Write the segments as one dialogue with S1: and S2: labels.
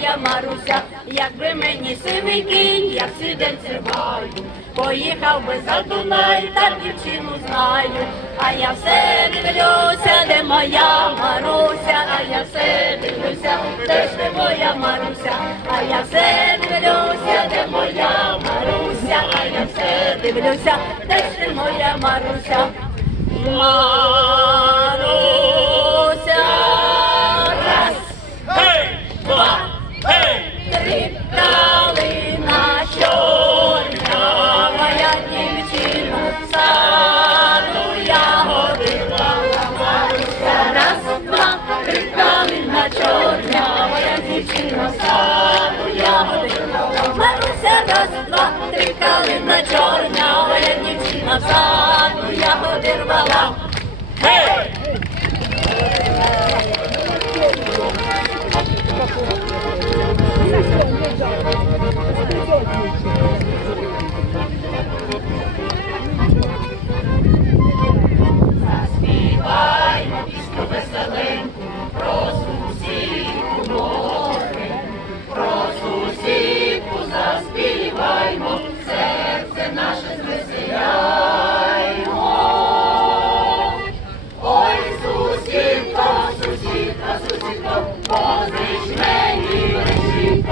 S1: моя Маруся, якби мені сивий кінь, як сиденце гаю, поїхав би за Дунай, та дівчину знаю, а я все дивлюся, де моя Маруся, а я все дивлюся, де ж ти моя Маруся, а я все дивлюся, де моя Маруся, а я все дивлюся, де ж ти моя. Маруся, чорна, моя дівчина, саду ягоди рвала.
S2: Гей!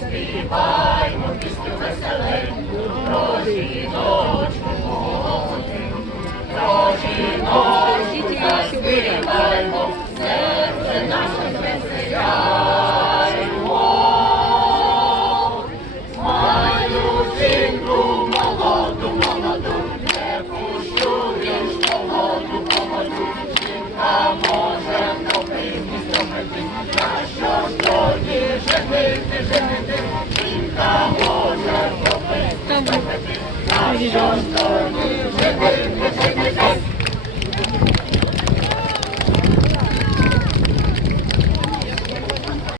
S1: Заспіваймо пісню веселеньку про Amen.